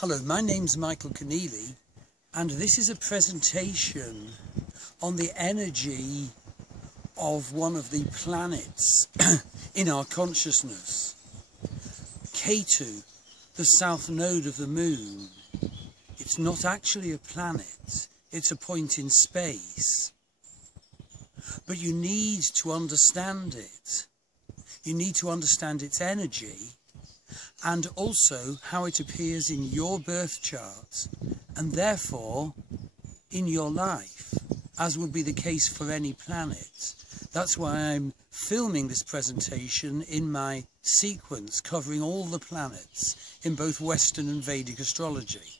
Hello, my name's Michael Conneely, and this is a presentation on the energy of one of the planets in our consciousness, Ketu, the south node of the moon. It's not actually a planet, it's a point in space. But you need to understand it. You need to understand its energy, and also how it appears in your birth chart, and therefore in your life, as would be the case for any planet. That's why I'm filming this presentation in my sequence, covering all the planets in both Western and Vedic astrology.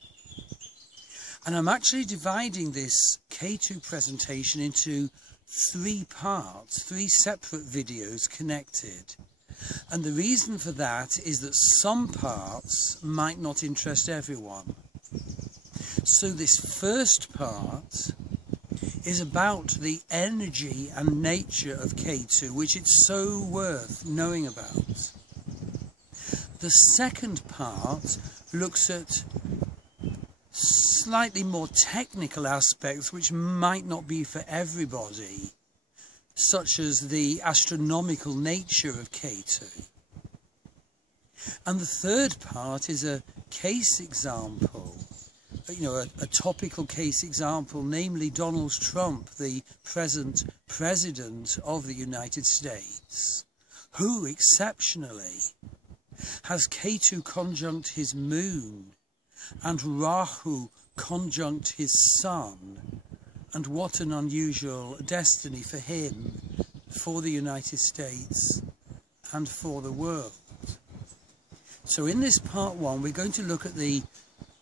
And I'm actually dividing this Ketu presentation into 3 parts, 3 separate videos connected. And the reason for that is that some parts might not interest everyone. So this first part is about the energy and nature of Ketu, which it's so worth knowing about. The second part looks at slightly more technical aspects which might not be for everybody, such as the astronomical nature of Ketu. And the third part is a case example, a topical case example, namely Donald Trump, the present President of the United States, who exceptionally has Ketu conjunct his moon and Rahu conjunct his sun. And what an unusual destiny for him, for the United States, and for the world. So in this part 1, we're going to look at the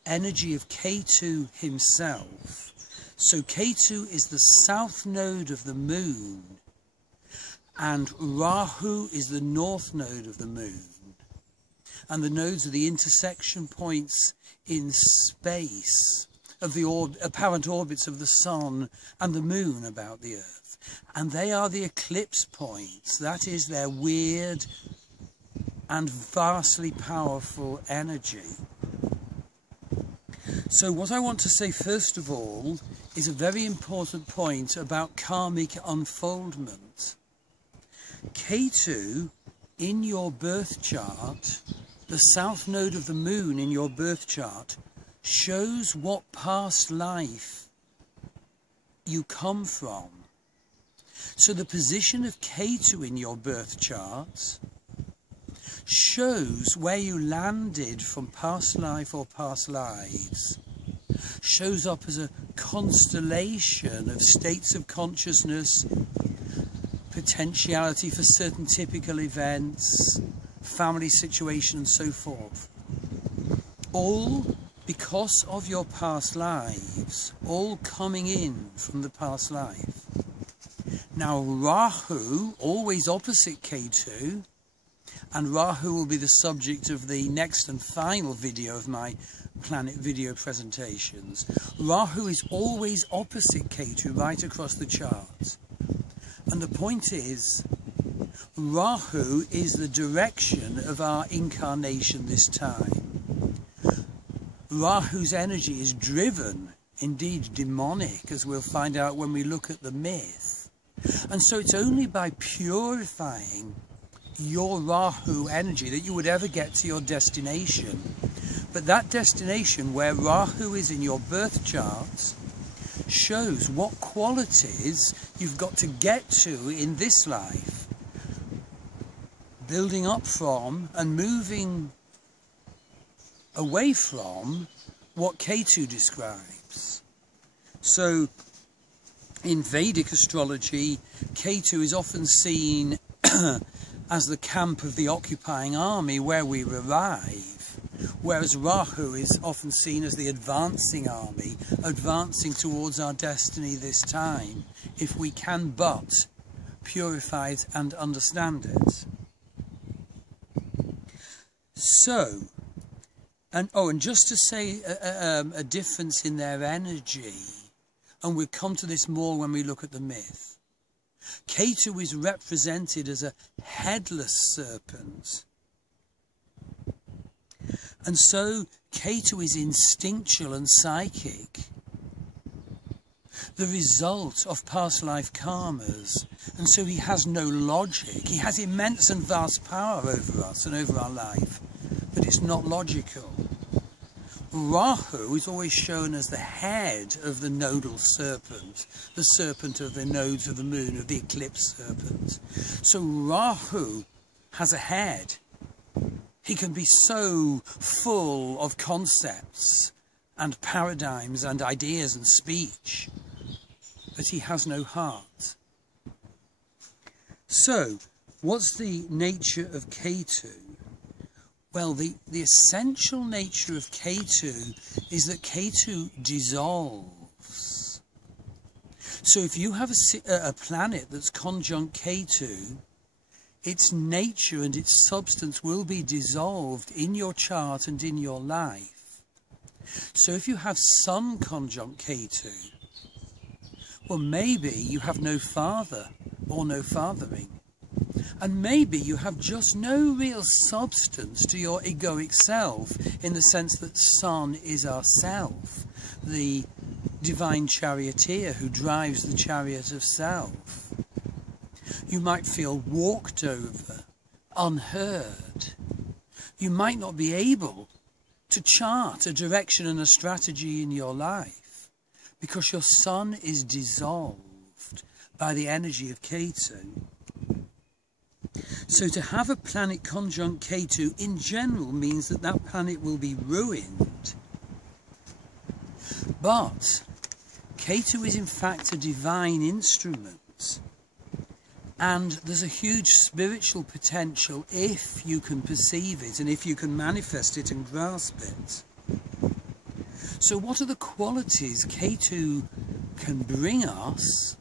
energy of Ketu himself. So Ketu is the south node of the moon, and Rahu is the north node of the moon. And the nodes are the intersection points in space of the apparent orbits of the sun and the moon about the earth, and they are the eclipse points. That is their weird and vastly powerful energy. So what I want to say first of all is a very important point about karmic unfoldment. Ketu in your birth chart, the south node of the moon in your birth chart, shows what past life you come from. So the position of Ketu in your birth chart shows where you landed from past life or past lives, shows up as a constellation of states of consciousness, potentiality for certain typical events, family situation and so forth. All because of your past lives, all coming in from the past life. Now Rahu, always opposite Ketu, and Rahu will be the subject of the next and final video of my planet video presentations. Rahu is always opposite Ketu right across the chart. And the point is, Rahu is the direction of our incarnation this time. Rahu's energy is driven, indeed demonic, as we'll find out when we look at the myth. And so it's only by purifying your Rahu energy that you would ever get to your destination. But that destination where Rahu is in your birth chart shows what qualities you've got to get to in this life, building up from and moving away from what Ketu describes. So in Vedic astrology, Ketu is often seen as the camp of the occupying army where we arrive, whereas Rahu is often seen as the advancing army, advancing towards our destiny this time, if we can but purify it and understand it. So, and just to say a difference in their energy, and we'll come to this more when we look at the myth. Ketu is represented as a headless serpent. And so Ketu is instinctual and psychic, the result of past life karmas, and so he has no logic. He has immense and vast power over us and over our life, but it's not logical. Rahu is always shown as the head of the nodal serpent, the serpent of the nodes of the moon, of the eclipse serpent. So Rahu has a head. He can be so full of concepts and paradigms and ideas and speech, but he has no heart. So, what's the nature of Ketu? Well, the essential nature of Ketu is that Ketu dissolves. So if you have a planet that's conjunct Ketu, its nature and its substance will be dissolved in your chart and in your life. So if you have Sun conjunct Ketu, well, maybe you have no father or no fathering. And maybe you have just no real substance to your egoic self, in the sense that Sun is our self, the divine charioteer who drives the chariot of self. You might feel walked over, unheard. You might not be able to chart a direction and a strategy in your life, because your Sun is dissolved by the energy of Ketu. So to have a planet conjunct Ketu in general means that that planet will be ruined. But Ketu is in fact a divine instrument, and there's a huge spiritual potential if you can perceive it and if you can manifest it and grasp it. So what are the qualities Ketu can bring us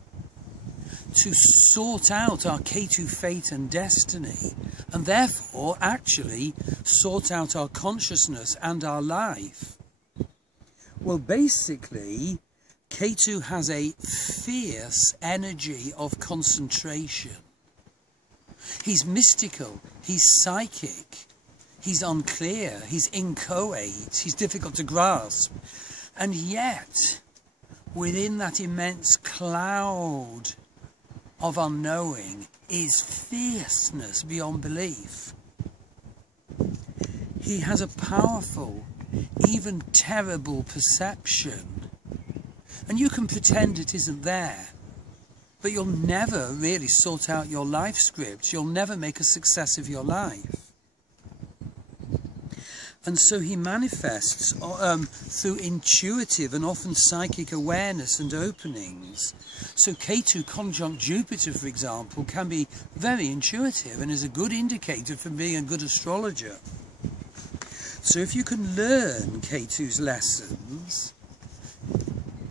to sort out our Ketu fate and destiny, and therefore actually sort out our consciousness and our life? Well, basically, Ketu has a fierce energy of concentration. He's mystical, he's psychic, he's unclear, he's inchoate, he's difficult to grasp, and yet within that immense cloud of unknowing is fierceness beyond belief. He has a powerful, even terrible perception, and you can pretend it isn't there, but you'll never really sort out your life script. You'll never make a success of your life. And so he manifests through intuitive and often psychic awareness and openings. So Ketu conjunct Jupiter, for example, can be very intuitive and is a good indicator for being a good astrologer. So if you can learn Ketu's lessons,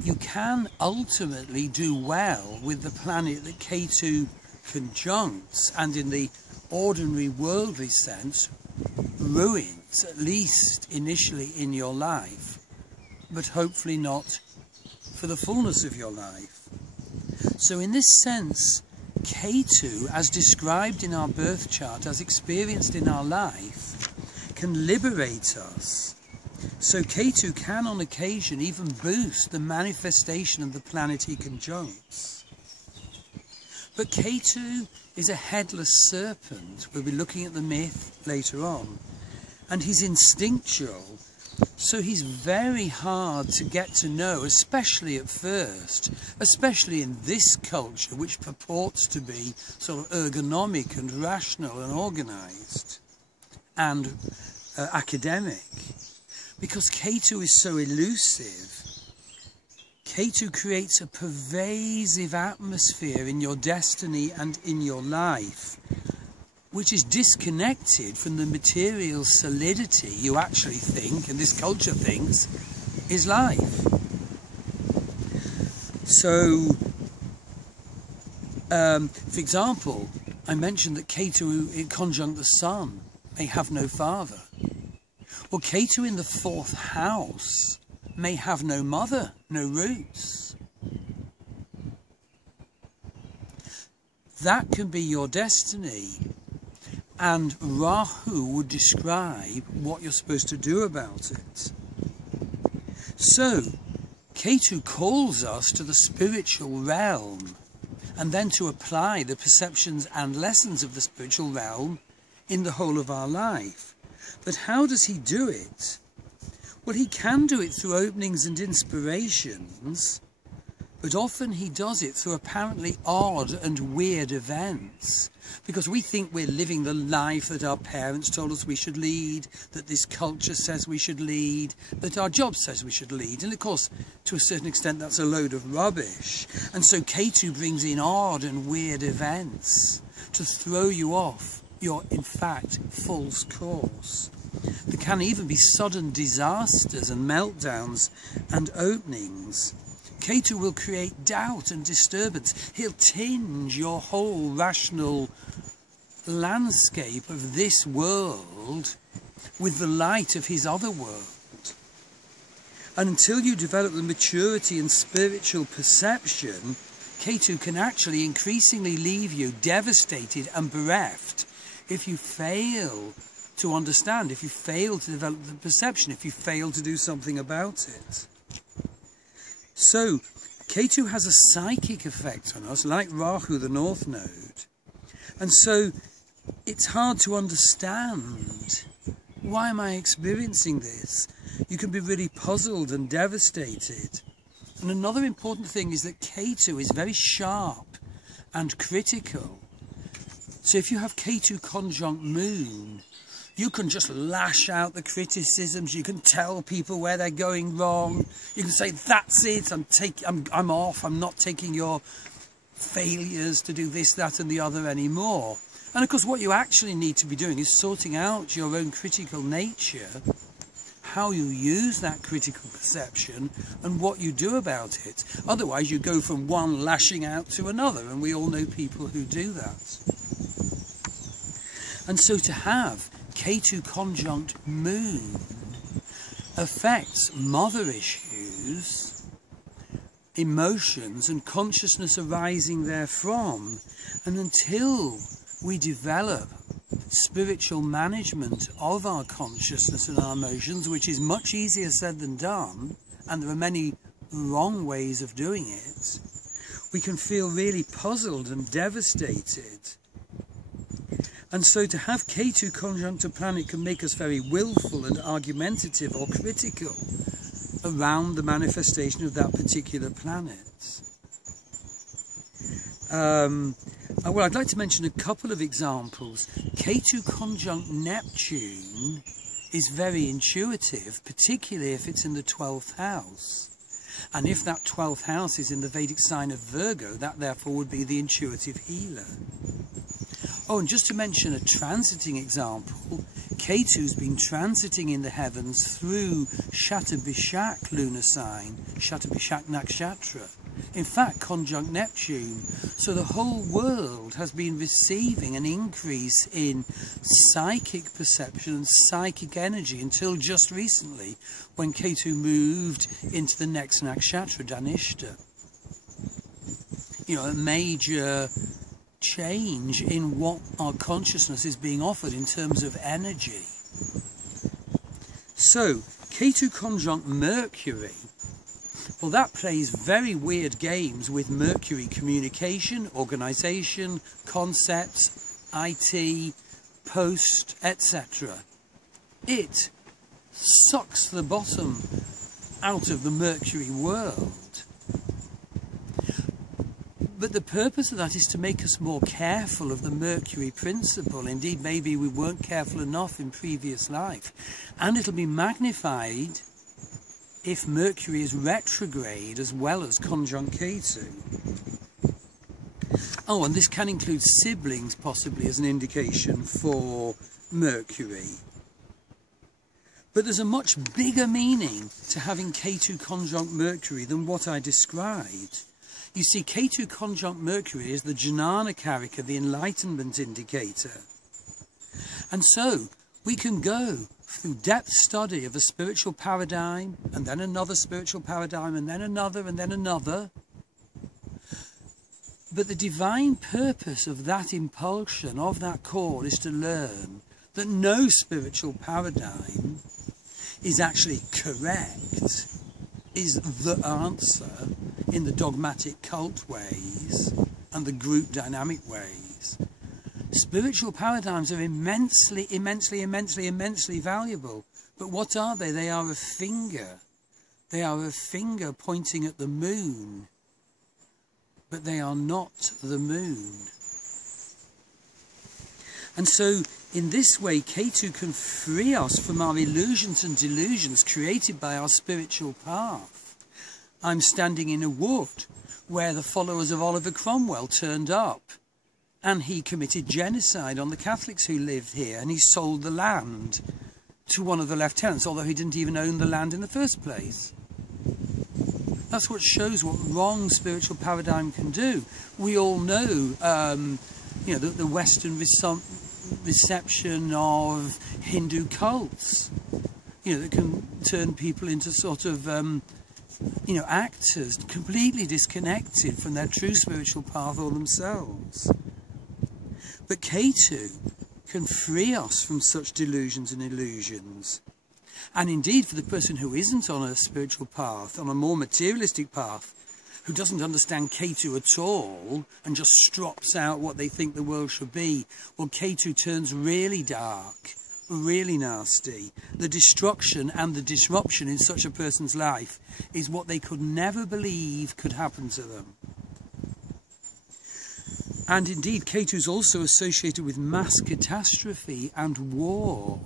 you can ultimately do well with the planet that Ketu conjuncts, and in the ordinary worldly sense, ruins, at least initially in your life, but hopefully not for the fullness of your life. So in this sense, Ketu, as described in our birth chart, as experienced in our life, can liberate us. So Ketu can on occasion even boost the manifestation of the planet he conjuncts. But Ketu is a headless serpent. We'll be looking at the myth later on. And he's instinctual, so he's very hard to get to know, especially at first, especially in this culture, which purports to be sort of ergonomic and rational and organised and academic. Because Ketu is so elusive, Ketu creates a pervasive atmosphere in your destiny and in your life, which is disconnected from the material solidity you actually think, and this culture thinks, is life. So, for example, I mentioned that Ketu in conjunct the Sun may have no father. Well, Ketu in the 4th house may have no mother, no roots. That can be your destiny, and Rahu would describe what you're supposed to do about it. So, Ketu calls us to the spiritual realm, and then to apply the perceptions and lessons of the spiritual realm in the whole of our life. But how does he do it? Well, he can do it through openings and inspirations, but often he does it through apparently odd and weird events, because we think we're living the life that our parents told us we should lead, that this culture says we should lead, that our job says we should lead. And of course, to a certain extent, that's a load of rubbish. And so Ketu brings in odd and weird events to throw you off your, in fact, false course. There can even be sudden disasters and meltdowns and openings. Ketu will create doubt and disturbance. He'll tinge your whole rational landscape of this world with the light of his other world. And until you develop the maturity and spiritual perception, Ketu can actually increasingly leave you devastated and bereft if you fail to understand, if you fail to develop the perception, if you fail to do something about it. So, Ketu has a psychic effect on us, like Rahu, the North Node. And so, it's hard to understand. Why am I experiencing this? You can be really puzzled and devastated. And another important thing is that Ketu is very sharp and critical. So if you have Ketu conjunct Moon, you can just lash out the criticisms. You can tell people where they're going wrong. You can say, that's it, I'm off. I'm not taking your failures to do this, that and the other anymore. And of course, what you actually need to be doing is sorting out your own critical nature, how you use that critical perception and what you do about it. Otherwise, you go from one lashing out to another, and we all know people who do that. And so to have Ketu conjunct Moon affects mother issues, emotions and consciousness arising therefrom. And until we develop spiritual management of our consciousness and our emotions, which is much easier said than done, and there are many wrong ways of doing it, we can feel really puzzled and devastated. And so to have Ketu conjunct a planet can make us very willful and argumentative or critical around the manifestation of that particular planet. Well, I'd like to mention a couple of examples. Ketu conjunct Neptune is very intuitive, particularly if it's in the 12th house. And if that 12th house is in the Vedic sign of Virgo, that therefore would be the intuitive healer. Oh, and just to mention a transiting example, Ketu's been transiting in the heavens through Shatabhishak lunar sign, Shatabhishak Nakshatra. In fact, conjunct Neptune. So the whole world has been receiving an increase in psychic perception and psychic energy until just recently, when Ketu moved into the next Nakshatra, Dhanishta. You know, a major change in what our consciousness is being offered in terms of energy. So, Ketu conjunct Mercury, well, that plays very weird games with Mercury communication, organisation, concepts, IT, post, etc. It sucks the bottom out of the Mercury world. But the purpose of that is to make us more careful of the Mercury principle. Indeed, maybe we weren't careful enough in previous life. And it'll be magnified if Mercury is retrograde as well as conjunct Ketu. Oh, and this can include siblings possibly as an indication for Mercury. But there's a much bigger meaning to having Ketu conjunct Mercury than what I described. You see, Ketu conjunct Mercury is the Jnana Karika, the enlightenment indicator. And so, we can go through depth study of a spiritual paradigm, and then another spiritual paradigm, and then another, and then another. But the divine purpose of that impulsion, of that call, is to learn that no spiritual paradigm is actually correct. is the answer in the dogmatic cult ways and the group dynamic ways. Spiritual paradigms are immensely, immensely, immensely, immensely valuable. But what are they? They are a finger. They are a finger pointing at the moon. But they are not the moon. And so, in this way, Ketu can free us from our illusions and delusions created by our spiritual path. I'm standing in a wood where the followers of Oliver Cromwell turned up, and he committed genocide on the Catholics who lived here, and he sold the land to one of the lieutenants, although he didn't even own the land in the first place. That's what shows what wrong spiritual paradigm can do. We all know, the Western reception of Hindu cults, that can turn people into sort of, actors completely disconnected from their true spiritual path or themselves. But Ketu can free us from such delusions and illusions. And indeed, for the person who isn't on a spiritual path, on a more materialistic path, who doesn't understand Ketu at all and just strops out what they think the world should be, well, Ketu turns really dark, really nasty. The destruction and the disruption in such a person's life is what they could never believe could happen to them. And indeed, Ketu is also associated with mass catastrophe and war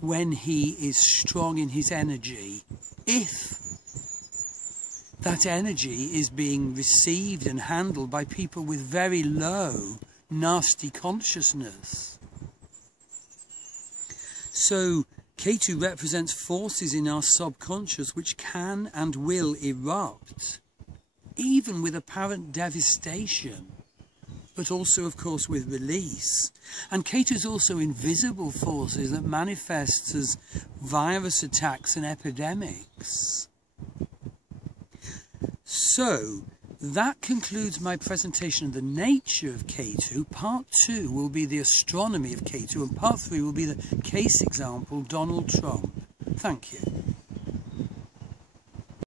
when he is strong in his energy, if that energy is being received and handled by people with very low, nasty consciousness. So, Ketu represents forces in our subconscious which can and will erupt, even with apparent devastation, but also, of course, with release. And Ketu is also invisible forces that manifests as virus attacks and epidemics. So, that concludes my presentation of the nature of Ketu. Part 2 will be the astronomy of Ketu, and Part 3 will be the case example, Donald Trump. Thank you.